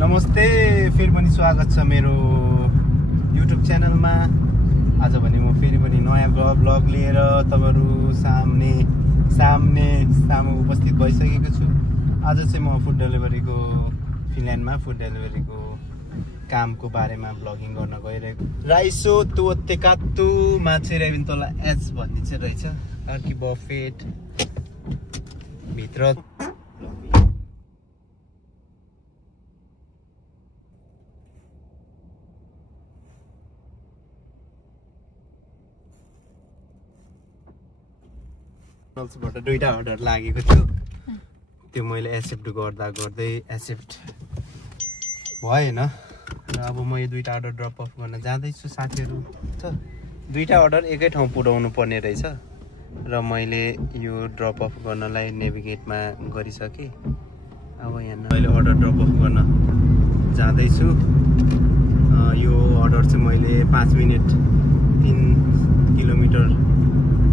नमस्ते, फेरि पनि स्वागत छ मेरो युट्युब च्यानलमा। आज भने म फेरि पनि नयाँ ब्लग लिएर तपाईहरु सामु उपस्थित भइसकेको छु। आज चाहिँ म फुड डेलिभरीको फिनल्यान्डमा फुड डेलिभरीको कामको बारेमा ब्लगिङ गर्न गइरहेको। राइसो तुवत्तेकात्तु माछे रेभिन्तोला एच भन्ने चाहिँ रहेछ टर्की बफेट भित्र। बाट दुईटा अर्डर लागेको थियो, त्यो मैले एक्सेप्ट गर्दै एक्सेप्ट भएन र अब म यो दुईटा अर्डर ड्रप अफ गर्न जाँदैछु। साथीहरु त दुईटा अर्डर एकै ठाउँ पुर्याउनु पर्ने रहेछ र मैले यो ड्रप अफ गर्नलाई नेभिगेटमा गरिसके। अब यहाँ मैले अर्डर ड्रप अफ गर्न जाँदैछु। यो अर्डर चाहिँ मैले 5 मिनेट 3 किलोमिटर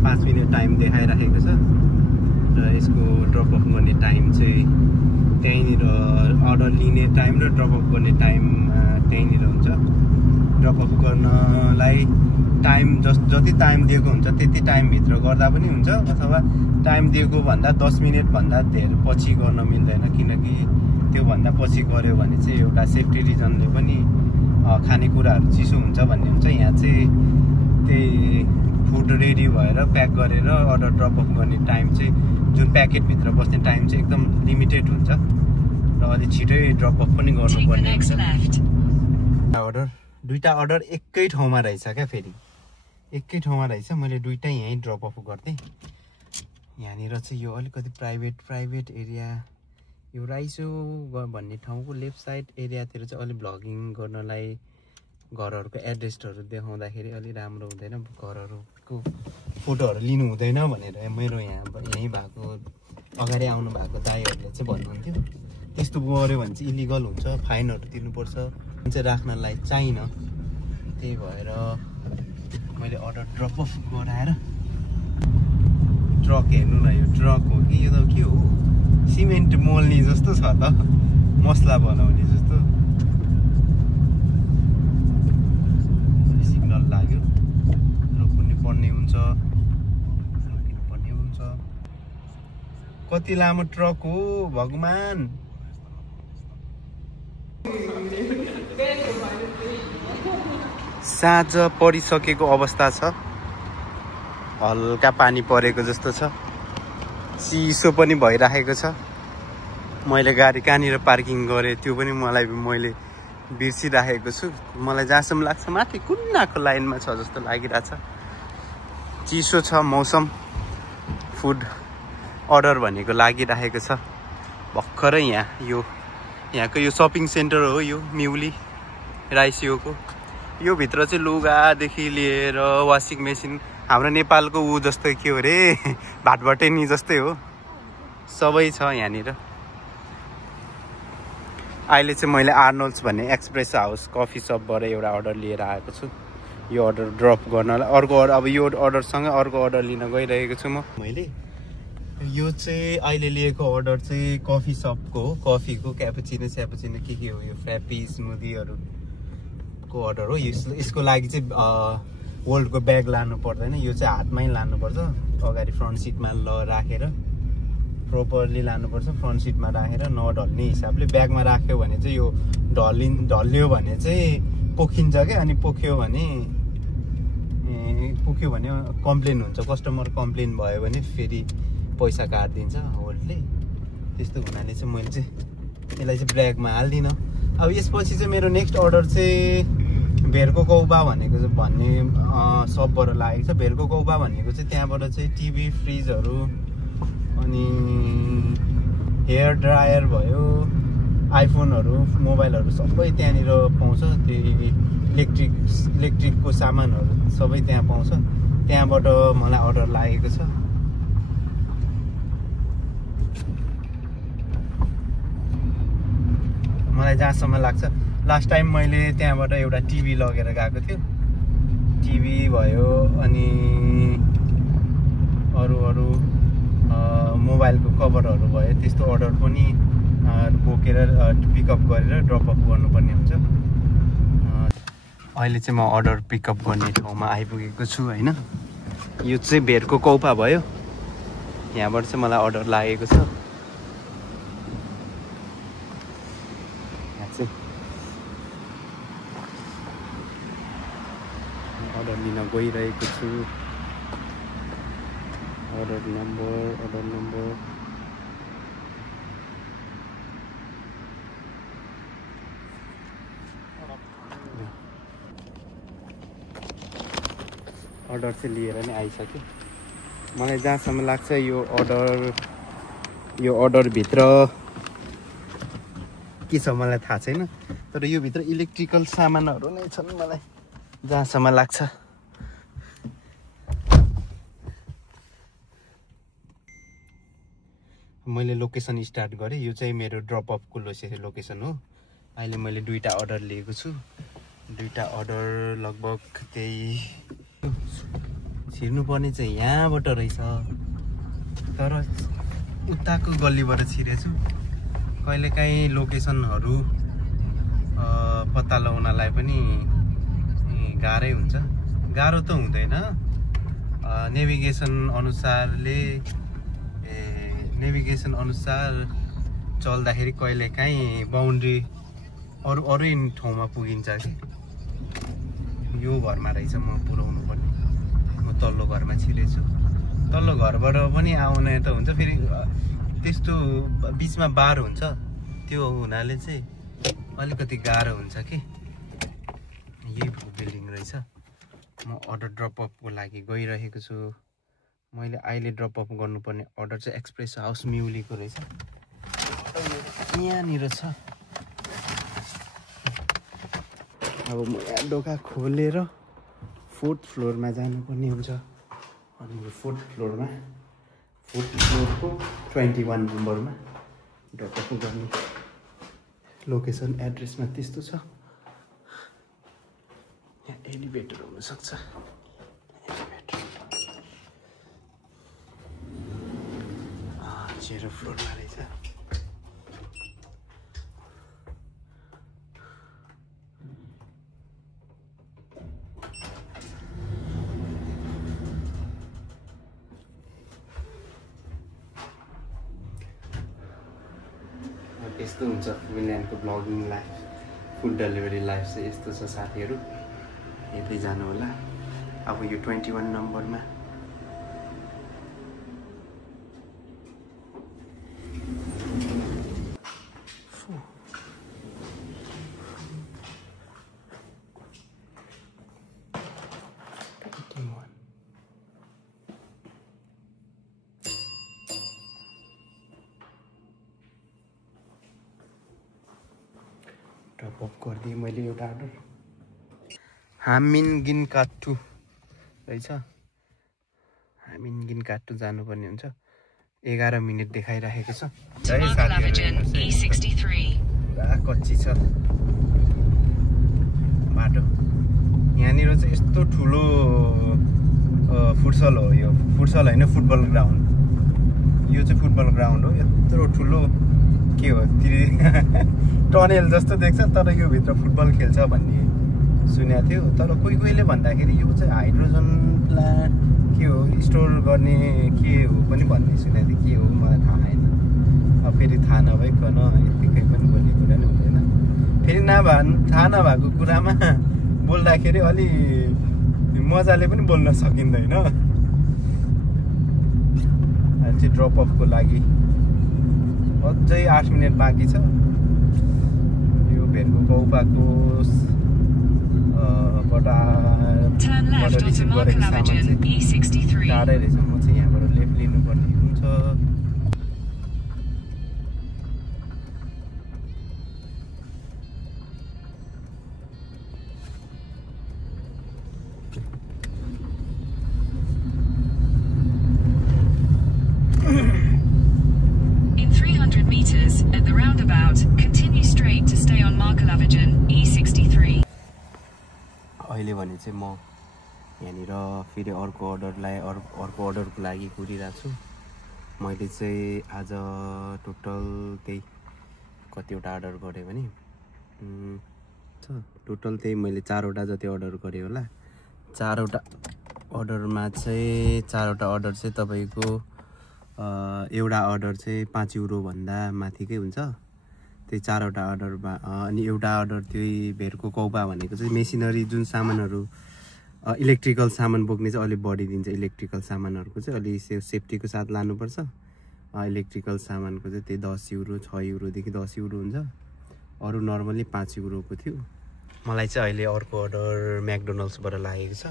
5 मिनेट टाइम देखाइराखेको छ र यसको ड्रप अफ गर्ने टाइम चाहिँ त्यहीँनिर, अर्डर लिने टाइम र ड्रप अफ गर्ने टाइम त्यहीँनिर हुन्छ। ड्रप अफ गर्नलाई टाइम जति टाइम दिएको हुन्छ त्यति टाइमभित्र गर्दा पनि हुन्छ, अथवा टाइम दिएको भन्दा 10 मिनेट भन्दा धेरै पछि गर्न मिल्दैन, किनकि त्यो भन्दा पछि गर्यो भने चाहिँ एउटा सेफ्टी रिजनले पनि खानेकुराहरू चिसो हुन्छ भन्ने हुन्छ। यहाँ चाहिँ त्यही फुड रेडी भएर प्याक गरेर अर्डर ड्रप अफ गर्ने टाइम चाहिँ जुन प्याकेटभित्र बस्ने टाइम चाहिँ एकदम लिमिटेड हुन्छ र अलि छिटै ड्रप अफ पनि गर्नुपर्ने हुन्छ। दुईटा अर्डर एकै ठाउँमा रहेछ क्या, फेरि एकै ठाउँमा रहेछ। मैले दुईटै यहीँ ड्रप अफ गर्दै। यहाँनिर चाहिँ यो अलिकति प्राइभेट एरिया, यो राइसो भन्ने ठाउँको लेफ्ट साइड एरियातिर चाहिँ अलि भ्लगिङ गर्नलाई घरहरूको एड्रेसहरू देखाउँदाखेरि अलि राम्रो हुँदैन, घरहरूको फोटोहरू लिनु हुँदैन भनेर मेरो यहीँ भएको अगाडि आउनु भएको दाइहरूले चाहिँ भन्नुहुन्थ्यो। त्यस्तो गऱ्यो भने चाहिँ इलिगल हुन्छ, फाइनहरू तिर्नुपर्छ चाहिँ राख्नलाई चाहिन। त्यही भएर मैले अर्डर ड्रप अफ गराएर ट्रक हेर्नु न, यो ट्रक हो कि यो त के हो, सिमेन्ट मोल्ने जस्तो छ त, मसला बनाउने जस्तो। लाग्यो रोक्नुपर्ने हुन्छ। कति लामो ट्रक हो भगवान। साँझ परिसकेको अवस्था छ, हल्का पानी परेको जस्तो छ, चिसो पनि भइराखेको छ। मैले गाडी कहाँनिर पार्किङ गरेँ त्यो पनि मैले बिर्सिराखेको छु। मलाई जहाँसम्म लाग्छ माथि कुन्नाको लाइनमा छ जस्तो लागिरहेछ। चिसो छ मौसम, फुड अर्डर भनेको लागिराखेको छ भर्खरै। यहाँको यो सपिङ सेन्टर हो, यो म्युली राइसियोको। यो भित्र चाहिँ लुगादेखि लिएर वासिङ मेसिन, हाम्रो नेपालको जस्तै के हो रे, भाटभटेनी जस्तै हो, सबै छ यहाँनिर। अहिले चाहिँ मैले आर्नोल्ड्स भन्ने एक्सप्रेस हाउस कफी सपबाट एउटा अर्डर लिएर आएको छु। यो अर्डर ड्रप गर्नलाई अर्को अब यो अर्डरसँगै अर्को अर्डर लिन गइरहेको छु मैले। यो चाहिँ अहिले लिएको अर्डर चाहिँ कफी सपको हो, कफीको क्यापुचिनो स्यापुचिनो के हो, यो फ्र्यापी स्मुदीहरूको अर्डर हो। यसको लागि चाहिँ वर्ल्डको ब्याग लानु पर्दैन, यो चाहिँ हातमै लानुपर्छ। अगाडि फ्रन्ट सिटमा राखेर प्रोपरली लानुपर्छ, फ्रन्ट सिटमा राखेर नढल्ने हिसाबले। ब्यागमा राख्यो भने चाहिँ यो ढल्यो भने चाहिँ पोखिन्छ क्या, अनि पोख्यो भने कम्प्लेन हुन्छ। कस्टमर कम्प्लेन भयो भने फेरि पैसा काटिदिन्छ होल्डले। त्यस्तो हुनाले चाहिँ मैले चाहिँ यसलाई चाहिँ ब्यागमा हाल्दिनँ। अब यसपछि चाहिँ मेरो नेक्स्ट अर्डर चाहिँ भेरको कौबा भन्ने सपबाट लागेको छ। भेरको कौबा भनेको चाहिँ त्यहाँबाट चाहिँ टिभी, फ्रिजहरू, अनि हेयर ड्रायर भयो, आइफोनहरू, मोबाइलहरू सबै त्यहाँनिर पाउँछ। त्यो इलेक्ट्रिकको सामानहरू सबै त्यहाँ पाउँछ। त्यहाँबाट मलाई अर्डर लागेको छ। मलाई जहाँसम्म लाग्छ, लास्ट टाइम मैले त्यहाँबाट एउटा टिभी लगेर गएको थियो। टिभी भयो, अनि अरू मोबाइलको कभरहरू भयो, त्यस्तो अर्डर पनि बोकेर पिकअप गरेर ड्रप अफ गर्नुपर्ने हुन्छ। अहिले चाहिँ म अर्डर पिकअप गर्ने ठाउँमा आइपुगेको छु होइन। यो चाहिँ भेरको कौपा भयो। यहाँबाट चाहिँ मलाई अर्डर लागेको छ। यहाँ चाहिँ अर्डर लिन गइरहेको छु। अर्डर नम्बर अर्डर चाहिँ लिएर नै आइसक्यो। मलाई जहाँसम्म लाग्छ यो अर्डरभित्र के छ मलाई थाहा छैन, तर यो भित्र इलेक्ट्रिकल सामानहरू नै छन् मलाई जहाँसम्म लाग्छ। मैले लोकेसन स्टार्ट गरेँ। यो चाहिँ मेरो ड्रप अफको लोकेसन हो। अहिले मैले 2टा अर्डर लिएको छु। 2टा अर्डर लगभग त्यही छिर्नुपर्ने चाहिँ यहाँबाट रहेछ, तर उताको गल्लीबाट छिरेछु। कहिलेकाहीँ लोकेसनहरू पत्ता लगाउनलाई पनि गाह्रै हुन्छ। गाह्रो त हुँदैन, नेभिगेसन अनुसार चल्दाखेरि कहिलेकाहीँ बााउन्ड्री अरू ठाउँमा पुगिन्छ कि। यो घरमा रहेछ म पुऱ्याउनु पर्ने। म तल्लो घरमा छिरेछु। तल्लो घरबाट पनि आउने त हुन्छ, फेरि त्यस्तो बिचमा बार हुन्छ। त्यो हुनाले चाहिँ अलिकति गाह्रो हुन्छ कि। यही बिल्डिङ रहेछ। म अर्डर ड्रप अफको लागि गइरहेको छु। मैले अहिले ड्रप अफ गर्नुपर्ने अर्डर चाहिँ एक्सप्रेस हाउस म्युलीको रहेछ। यहाँनिर छ। अब म यहाँ ढोका खोलेर 4th फ्लोरमा जानुपर्ने हुन्छ। अनि यो 4th फ्लोरको 21 नम्बरमा ड्रप अफ गर्ने लोकेसन एड्रेसमा त्यस्तो छ। यहाँ एलिभेटर हुनसक्छ। 0 फ्लोरमा रहेछ। यस्तो हुन्छ फिनल्यान्डको blogging life, food delivery life चाहिँ यस्तो छ साथीहरू। यतै जानु होला। अब यो 21 नम्बरमा ड्रप अफ गरिदिएँ मैले एउटा अर्डर। हामिन काट्टु रहेछ। हामिन काट्टु जानुपर्ने हुन्छ। 11 मिनट देखाइरहेको छ। पुरा कच्ची छ बाटो। यहाँनिर चाहिँ यस्तो ठुलो फुटसल हो। यो फुटसल होइन, फुटबल ग्राउन्ड। यो चाहिँ फुटबल ग्राउन्ड हो। यत्रो ठुलो के हो टनेल जस्तो देख्छ, तर यो भित्र फुटबल खेल्छ भन्ने सुनेको थियो। तर कोहीले भन्दाखेरि यो चाहिँ हाइड्रोजन प्लान्ट के हो, स्टोर गर्ने के हो पनि भन्ने सुनेको थियो। के हो मलाई थाहा छैन। अब फेरि थाहा नभइकन यत्तिकै पनि बोल्ने कुरा नै हुँदैन। फेरि थाहा नभएको कुरामा बोल्दाखेरि अलि मजाले पनि बोल्न सकिँदैन। अहिले चाहिँ ड्रप अफको लागि अझै 8 मिनट बाँकी छ। यो भेरको कौपाको बाट रिसिभ गरेको सामान चाहिँ टाढै रहेछ। म चाहिँ यहाँबाट लेफ्ट लिनुपर्ने हुन्छ। In 300 meters at the roundabout, continue straight to stay on Markelavigen E63. अहिले भने चाहिँ म यहाँनिर फेरि अर्को अर्डरको लागि कुरिरहेको छु। मैले चाहिँ आज टोटल त्यही कतिवटा अर्डर गरेँ भने टोटल त्यही मैले 4वटा जति अर्डर गरेँ होला। 4वटा अर्डरमा चाहिँ 4वटा अर्डर चाहिँ तपाईँको एउटा अर्डर चाहिँ 5 युरो भन्दा माथिकै हुन्छ। त्यही 4वटा अर्डरमा अनि एउटा अर्डर त्यही भेरको कौपा भनेको चाहिँ मेसिनरी जुन सामानहरू इलेक्ट्रिकल सामान बोक्ने चाहिँ अलिक बढी दिन्छ। इलेक्ट्रिकल सामानहरूको चाहिँ अलि सेफ्टीको साथ लानुपर्छ। इलेक्ट्रिकल सामानको चाहिँ त्यही 10 युरो 6 युरोदेखि 10 युरो हुन्छ। अरू नर्मली 5 युरोको थियो। मलाई चाहिँ अहिले अर्को अर्डर म्याकडोनल्ड्सबाट लागेको छ।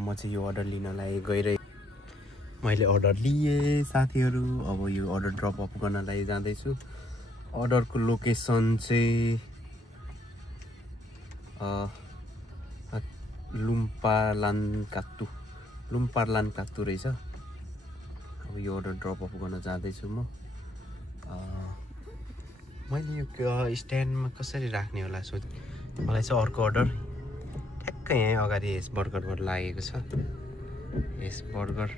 म चाहिँ यो अर्डर लिनलाई गइरहेको। मैले अर्डर लिएँ साथीहरू। अब यो अर्डर ड्रप अफ गर्नलाई जाँदैछु। अर्डरको लोकेसन चाहिँ लुम्पालान्काक्तु रहेछ। अब यो अर्डर ड्रप अफ गर्न जाँदैछु म। मैले यो स्ट्यान्डमा कसरी राख्ने होला सोचेँ। मलाई चाहिँ अर्को अर्डर ठ्याक्कै यहाँ अगाडि यस बर्गरबाट लागेको छ। यस बर्गर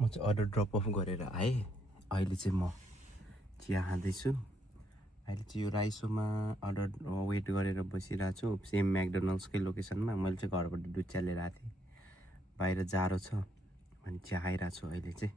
म चाहिँ अर्डर ड्रप अफ गरेर आएँ। अहिले चाहिँ म चिया खाँदैछु। अहिले चाहिँ यो राइसोमा अर्डर वेट गरेर बसिरहेको छु। सेम म्याकडोनल्ड्सकै लोकेसनमा। मैले चाहिँ घरबाट दुध चिया लिएर आएको थिएँ। बाहिर जाडो छ अनि चिया खाइरहेको छु अहिले चाहिँ।